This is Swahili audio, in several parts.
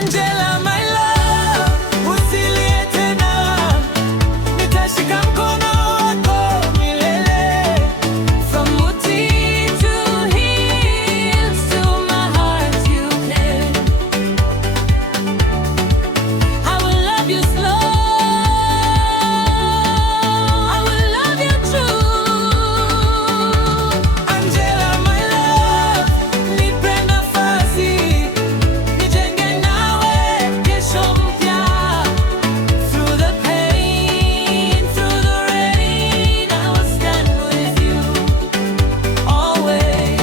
Angela, my love, usilie tena, nitashika mkono wako milele. From Muti to Hills, to my heart you came. I will love you slow, I will love you true. Angela, my love, nipe nafasi, nijenge nawe kesho mpya. Through the pain, through the rain, I will stand with you always.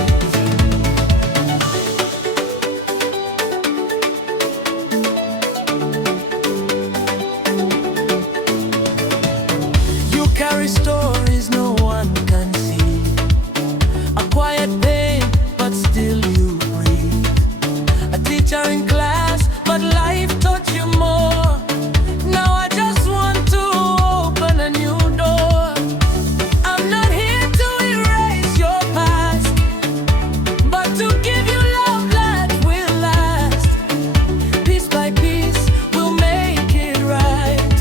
You carry stories no one can see, a quiet pain, but still you breathe. A teacher in class, but life taught you more. Now I just want to open a new door. I'm not here to erase your past, but to give you love that will last. Piece by piece, we'll make it right.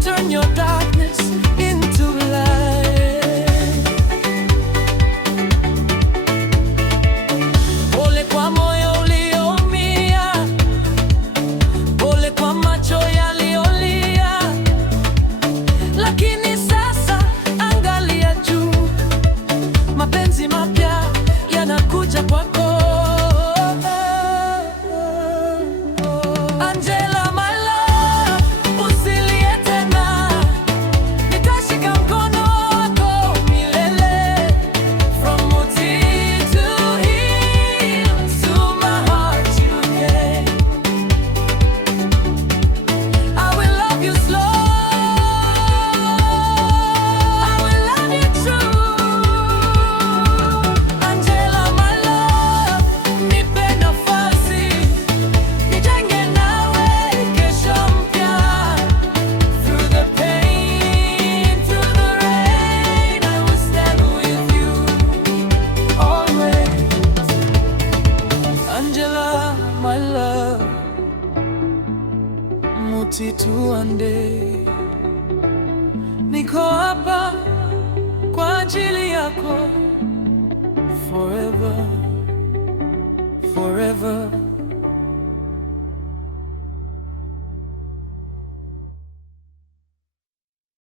Turn your darkness into light. Pole kwa moyo ulioumia, pole kwa macho yaliyolia, lakini sasa angalia juu, mapenzi mapya yanakuja kwako. Angela, my love, usilie tena, nitashika mkono wako milele. From Muti to Hills, to my heart you came. I will love you slow, I will love you true. Angela, my love, nipe nafasi, nijenge nawe kesho mpya. Through the pain, through the rain, I will stand with you always. Angela, my love, Muti tuande, niko hapa kwa ajili yako forever, forever.